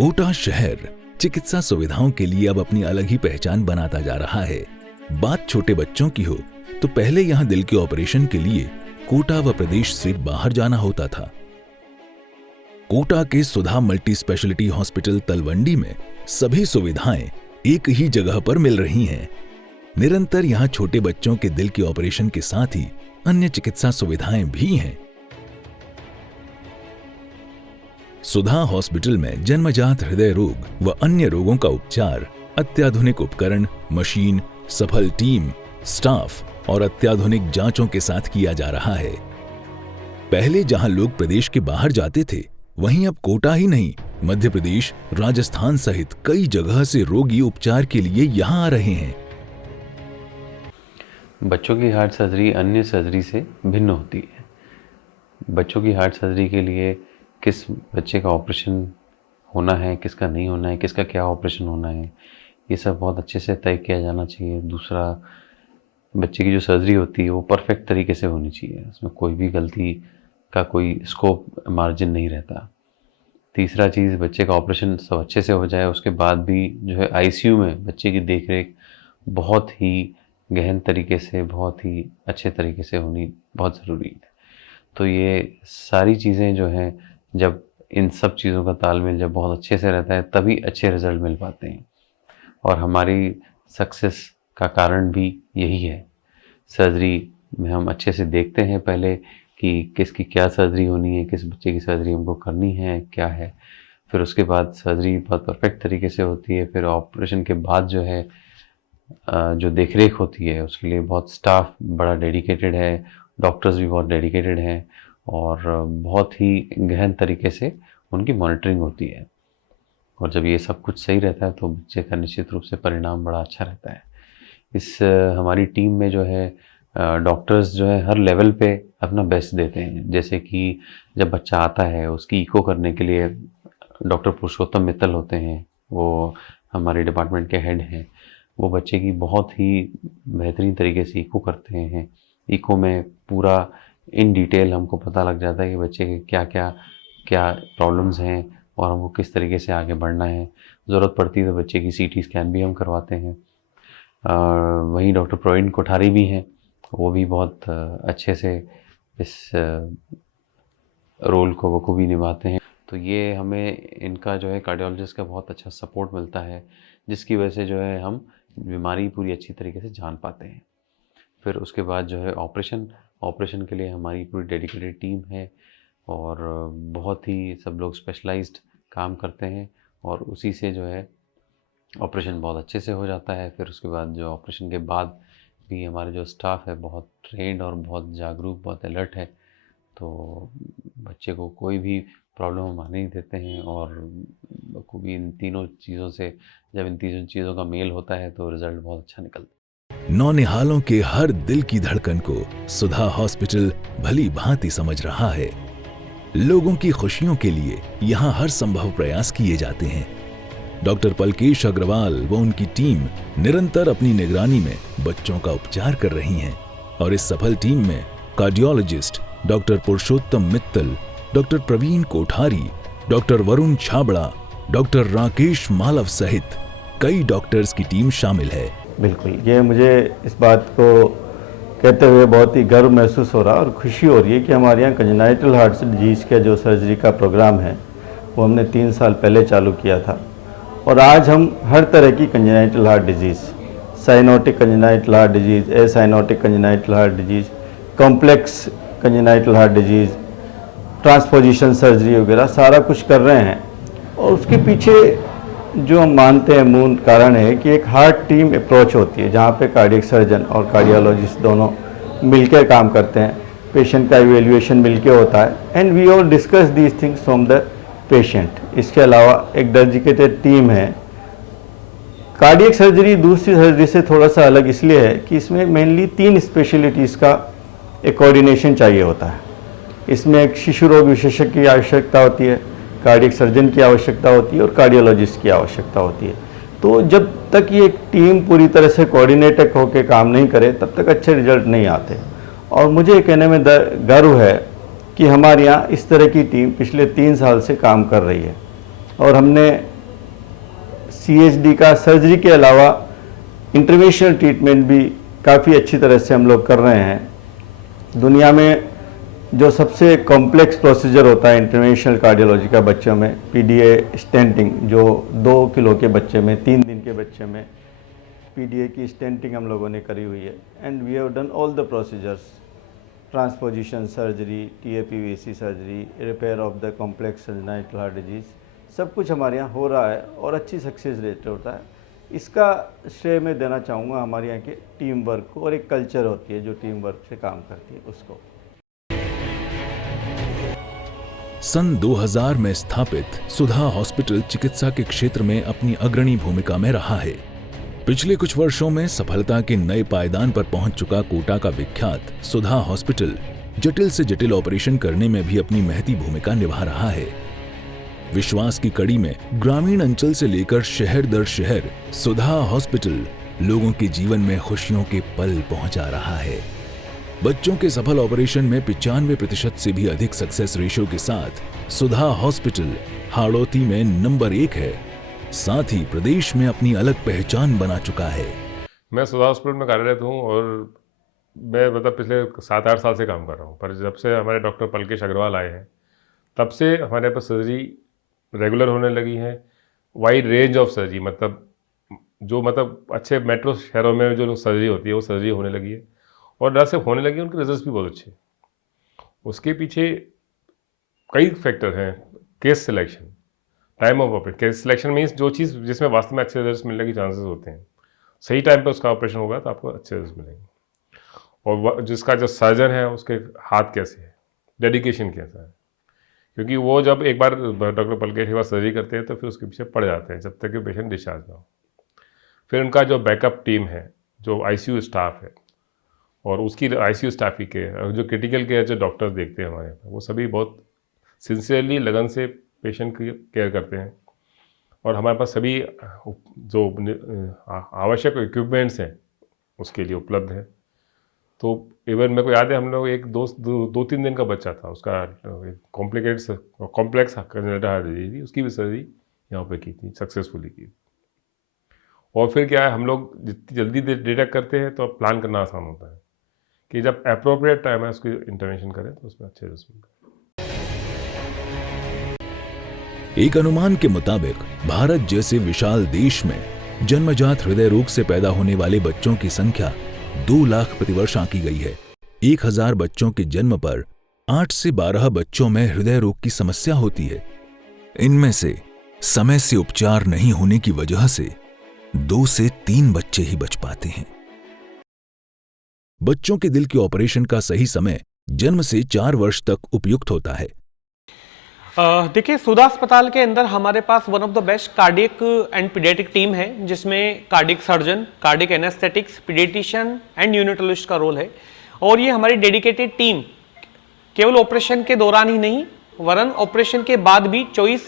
कोटा शहर चिकित्सा सुविधाओं के लिए अब अपनी अलग ही पहचान बनाता जा रहा है। बात छोटे बच्चों की हो तो पहले यहां दिल के ऑपरेशन के लिए कोटा व प्रदेश से बाहर जाना होता था। कोटा के सुधा मल्टी स्पेशलिटी हॉस्पिटल तलवंडी में सभी सुविधाएं एक ही जगह पर मिल रही हैं। निरंतर यहां छोटे बच्चों के दिल के ऑपरेशन के साथ ही अन्य चिकित्सा सुविधाएं भी हैं। सुधा हॉस्पिटल में जन्मजात हृदय रोग व अन्य रोगों का उपचार अत्याधुनिक उपकरण, मशीन, सफल टीम, स्टाफ और अत्याधुनिक जांचों के साथ किया जा रहा है। पहले जहां लोग प्रदेश के बाहर जाते थे, वहीं अब कोटा ही नहीं, मध्य प्रदेश, राजस्थान सहित कई जगह से रोगी उपचार के लिए यहां आ रहे हैं। बच्चों की हार्ट सर्जरी अन्य सर्जरी से भिन्न होती है। बच्चों की हार्ट सर्जरी के लिए किस बच्चे का ऑपरेशन होना है, किसका नहीं होना है, किसका क्या ऑपरेशन होना है, ये सब बहुत अच्छे से तय किया जाना चाहिए। दूसरा, बच्चे की जो सर्जरी होती है वो परफेक्ट तरीके से होनी चाहिए, उसमें कोई भी गलती का कोई स्कोप मार्जिन नहीं रहता। तीसरा चीज़, बच्चे का ऑपरेशन सब अच्छे से हो जाए, उसके बाद भी जो है आईसीयू में बच्चे की देखरेख बहुत ही गहन तरीके से, बहुत ही अच्छे तरीके से होनी बहुत ज़रूरी है। तो ये सारी चीज़ें जो हैं, जब इन सब चीज़ों का तालमेल जब बहुत अच्छे से रहता है, तभी अच्छे रिजल्ट मिल पाते हैं। और हमारी सक्सेस का कारण भी यही है। सर्जरी में हम अच्छे से देखते हैं पहले कि किसकी क्या सर्जरी होनी है, किस बच्चे की सर्जरी हमको करनी है, क्या है। फिर उसके बाद सर्जरी बहुत परफेक्ट तरीके से होती है। फिर ऑपरेशन के बाद जो है जो देखरेख होती है, उसके लिए बहुत स्टाफ बड़ा डेडिकेटेड है, डॉक्टर्स भी बहुत डेडिकेटेड हैं और बहुत ही गहन तरीके से उनकी मॉनिटरिंग होती है। और जब ये सब कुछ सही रहता है तो बच्चे का निश्चित रूप से परिणाम बड़ा अच्छा रहता है। इस हमारी टीम में जो है डॉक्टर्स जो है हर लेवल पे अपना बेस्ट देते हैं। जैसे कि जब बच्चा आता है, उसकी इको करने के लिए डॉक्टर पुरुषोत्तम मित्तल होते हैं, वो हमारे डिपार्टमेंट के हेड हैं। वो बच्चे की बहुत ही बेहतरीन तरीके से इको करते हैं। इको में पूरा इन डिटेल हमको पता लग जाता है कि बच्चे के क्या प्रॉब्लम्स हैं और हमको किस तरीके से आगे बढ़ना है। ज़रूरत पड़ती है तो बच्चे की सीटी स्कैन भी हम करवाते हैं। वहीं डॉक्टर प्रवीण कोठारी भी हैं, वो भी बहुत अच्छे से इस रोल को बखूबी निभाते हैं। तो ये हमें इनका जो है कार्डियोलॉजिस्ट का बहुत अच्छा सपोर्ट मिलता है, जिसकी वजह से जो है हम बीमारी पूरी अच्छी तरीके से जान पाते हैं। फिर उसके बाद जो है ऑपरेशन के लिए हमारी पूरी डेडिकेटेड टीम है और बहुत ही सब लोग स्पेशलाइज्ड काम करते हैं और उसी से जो है ऑपरेशन बहुत अच्छे से हो जाता है। फिर उसके बाद जो ऑपरेशन के बाद भी हमारे जो स्टाफ है बहुत ट्रेंड और बहुत जागरूक, बहुत अलर्ट है। तो बच्चे को कोई भी प्रॉब्लम हम आने नहीं देते हैं और बखूबी इन तीनों चीज़ों से, जब इन तीनों चीज़ों का मेल होता है तो रिजल्ट बहुत अच्छा निकलता है। नौनिहालों के हर दिल की धड़कन को सुधा हॉस्पिटल भली भांति समझ रहा है। लोगों की खुशियों के लिए यहाँ हर संभव प्रयास किए जाते हैं। डॉक्टर पलकेश अग्रवाल व उनकी टीम निरंतर अपनी निगरानी में बच्चों का उपचार कर रही हैं और इस सफल टीम में cardiologist doctor Purushottam Mittal, doctor Praveen Kothari, doctor Varun Chhabra, doctor Rakesh Malav सहित कई डॉक्टर्स की टीम शामिल है। बिल्कुल, ये मुझे इस बात को कहते हुए बहुत ही गर्व महसूस हो रहा और खुशी हो रही है कि हमारे यहाँ कंजेनाइटल हार्ट डिजीज़ का जो सर्जरी का प्रोग्राम है वो हमने 3 साल पहले चालू किया था और आज हम हर तरह की congenital heart disease, cyanotic congenital heart disease, acyanotic congenital heart disease, complex congenital heart disease, transposition surgery वगैरह सारा कुछ कर रहे हैं। और उसके पीछे जो हम मानते हैं मूल कारण है कि एक हार्ट टीम अप्रोच होती है, जहाँ पे कार्डियक सर्जन और कार्डियोलॉजिस्ट दोनों मिलकर काम करते हैं। पेशेंट का इवेल्युएशन मिलकर होता है and we all discuss these things from the patient. इसके अलावा एक डेडिकेटेड टीम है। कार्डियक सर्जरी दूसरी सर्जरी से थोड़ा सा अलग इसलिए है कि इसमें मेनली 3 स्पेशलिटीज़ का एक कोऑर्डिनेशन चाहिए होता है। इसमें एक शिशु रोग विशेषज्ञ की आवश्यकता होती है, कार्डियक सर्जन की आवश्यकता होती है और कार्डियोलॉजिस्ट की आवश्यकता होती है। तो जब तक ये टीम पूरी तरह से कोऑर्डिनेटेड होकर काम नहीं करे तब तक अच्छे रिजल्ट नहीं आते। और मुझे ये कहने में गर्व है कि हमारे यहाँ इस तरह की टीम पिछले 3 साल से काम कर रही है और हमने CHD का सर्जरी के अलावा इंटरवेंशनल ट्रीटमेंट भी काफ़ी अच्छी तरह से हम लोग कर रहे हैं। दुनिया में जो सबसे कॉम्प्लेक्स प्रोसीजर होता है इंटरवेंशनल कार्डियोलॉजी का बच्चों में, PDA स्टेंटिंग, जो 2 किलो के बच्चे में 3 दिन के बच्चे में PDA की स्टेंटिंग हम लोगों ने करी हुई है। And we have done all the procedures, transposition surgery, TAPVC surgery, repair of the complex congenital heart disease, सब कुछ हमारे यहाँ हो रहा है और अच्छी सक्सेस रेट होता है। इसका श्रेय मैं देना चाहूँगा हमारे यहाँ के टीम वर्क को, और एक कल्चर होती है जो टीम वर्क से काम करती है उसको। सन 2000 में स्थापित सुधा हॉस्पिटल चिकित्सा के क्षेत्र में अपनी अग्रणी भूमिका में रहा है। पिछले कुछ वर्षों में सफलता के नए पायदान पर पहुंच चुका कोटा का विख्यात सुधा हॉस्पिटल जटिल से जटिल ऑपरेशन करने में भी अपनी महती भूमिका निभा रहा है। विश्वास की कड़ी में ग्रामीण अंचल से लेकर शहर दर शहर सुधा हॉस्पिटल लोगों के जीवन में खुशियों के पल पहुंचा रहा है। बच्चों के सफल ऑपरेशन में 95% से भी अधिक सक्सेस रेशियो के साथ सुधा हॉस्पिटल हाड़ौती में नंबर 1 है। साथ ही प्रदेश में अपनी अलग पहचान बना चुका है। मैं सुधा हॉस्पिटल में कार्यरत हूँ और मैं पिछले 7-8 साल से काम कर रहा हूँ, पर जब से हमारे डॉक्टर पलकेश अग्रवाल आए हैं तब से हमारे पास सर्जरी रेगुलर होने लगी है। वाइड रेंज ऑफ सर्जरी, जो अच्छे मेट्रो शहरों में जो सर्जरी होती है वो सर्जरी होने लगी है, और न सिर्फ होने लगी है, उनके रिजल्ट्स भी बहुत अच्छे। उसके पीछे कई फैक्टर हैं। Case selection, time of operation. Case selection means जो चीज़ जिसमें वास्तव में अच्छे रिजल्ट्स मिलने के चांसेस होते हैं, सही टाइम पे उसका ऑपरेशन होगा तो आपको अच्छे रिजल्ट मिलेंगे। और जिसका जो सर्जन है उसके हाथ कैसे है, डेडिकेशन कैसा है, क्योंकि वो जब एक बार डॉक्टर पलकेश के बाद सर्जरी करते हैं तो फिर उसके पीछे पड़ जाते हैं जब तक कि पेशेंट डिस्चार्ज ना हो। फिर उनका जो बैकअप टीम है, जो ICU स्टाफ है, और उसकी ICU स्टाफ की केयर, जो क्रिटिकल केयर जो डॉक्टर्स देखते हैं हमारे यहाँ, वो सभी बहुत सिंसियरली लगन से पेशेंट की केयर करते हैं। और हमारे पास सभी जो आवश्यक इक्विपमेंट्स हैं उसके लिए उपलब्ध है। तो इवन मेरे को याद है, हम लोग एक 2-3 दिन का बच्चा था, उसका कॉम्प्लेक्स कंजेनिटल हार्ट डिजीज थी, उसकी भी सर्जरी यहाँ पे की थी, सक्सेसफुली की। और फिर क्या है, हम लोग जितनी जल्दी डिटेक्ट करते हैं तो प्लान करना आसान होता है कि जब अप्रोप्रिएट टाइम है उसकी इंटरवेंशन करें तो उसमें अच्छे रिजल्ट मिलते हैं। एक अनुमान के मुताबिक भारत जैसे विशाल देश में जन्मजात हृदय रोग से पैदा होने वाले बच्चों की संख्या 2 लाख प्रतिवर्ष आंकी गई है। 1000 बच्चों के जन्म पर 8 से 12 बच्चों में हृदय रोग की समस्या होती है। इनमें से समय से उपचार नहीं होने की वजह से 2 से 3 बच्चे ही बच पाते हैं। बच्चों के दिल के ऑपरेशन का सही समय जन्म से 4 वर्ष तक उपयुक्त होता है। देखिए, सुधा अस्पताल के अंदर हमारे पास one of the best cardiac and paediatric team है, जिसमें cardiac surgeon, cardiac anaesthetics, paediatrician and neonatologist का रोल है। और ये हमारी डेडिकेटेड टीम केवल ऑपरेशन के दौरान ही नहीं, वरन ऑपरेशन के बाद भी 24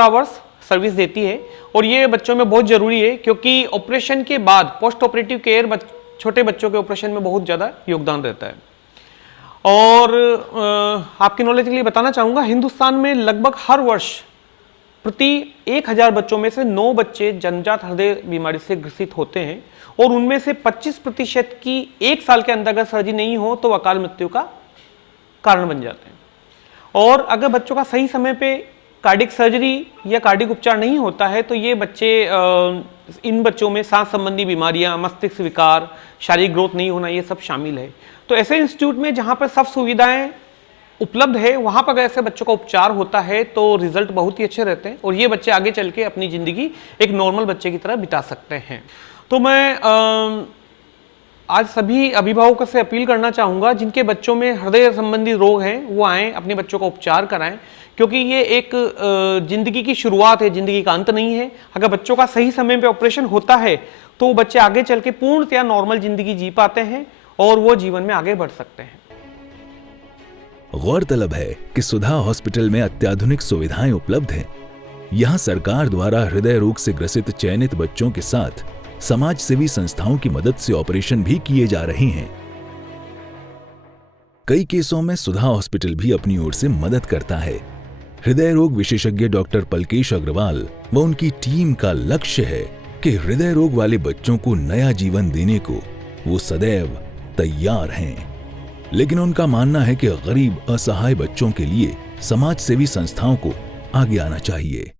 आवर्स सर्विस देती है। और ये बच्चों में बहुत ज़रूरी है, क्योंकि ऑपरेशन के बाद पोस्ट ऑपरेटिव केयर छोटे बच्चों के ऑपरेशन में बहुत ज़्यादा योगदान रहता है। और आपकी नॉलेज के लिए बताना चाहूँगा, हिंदुस्तान में लगभग हर वर्ष प्रति 1000 बच्चों में से 9 बच्चे जन्मजात हृदय बीमारी से ग्रसित होते हैं, और उनमें से 25% की 1 साल के अंदर अगर सर्जरी नहीं हो तो अकाल मृत्यु का कारण बन जाते हैं। और अगर बच्चों का सही समय पे कार्डियक सर्जरी या कार्डियक उपचार नहीं होता है तो ये बच्चे इन बच्चों में सांस संबंधी बीमारियां, मस्तिष्क विकार, शारीरिक ग्रोथ नहीं होना, ये सब शामिल है। तो ऐसे इंस्टीट्यूट में जहाँ पर सब सुविधाएं उपलब्ध है, वहाँ पर अगर ऐसे बच्चों का उपचार होता है तो रिजल्ट बहुत ही अच्छे रहते हैं, और ये बच्चे आगे चल के अपनी ज़िंदगी एक नॉर्मल बच्चे की तरह बिता सकते हैं। तो मैं आज सभी अभिभावकों से अपील करना चाहूँगा, जिनके बच्चों में हृदय संबंधी रोग हैं वो आएँ, अपने बच्चों का उपचार कराएं, क्योंकि ये एक ज़िंदगी की शुरुआत है, ज़िंदगी का अंत नहीं है। अगर बच्चों का सही समय पे ऑपरेशन होता है तो वो बच्चे आगे चल के पूर्णतया नॉर्मल ज़िंदगी जी पाते हैं और वो जीवन में आगे बढ़ सकते हैं। गौरतलब है कि सुधा हॉस्पिटल में अत्याधुनिक सुविधाएं उपलब्ध हैं। यहां सरकार द्वारा हृदय रोग से ग्रसित चयनित बच्चों के साथ समाज सेवी संस्थाओं की मदद से ऑपरेशन भी किए जा रहे हैं। कई केसों में सुधा हॉस्पिटल भी अपनी ओर से मदद करता है। हृदय रोग विशेषज्ञ डॉक्टर पलकेश अग्रवाल व उनकी टीम का लक्ष्य है कि हृदय रोग वाले बच्चों को नया जीवन देने को वो सदैव तैयार हैं। लेकिन उनका मानना है कि गरीब असहाय बच्चों के लिए समाज सेवी संस्थाओं को आगे आना चाहिए।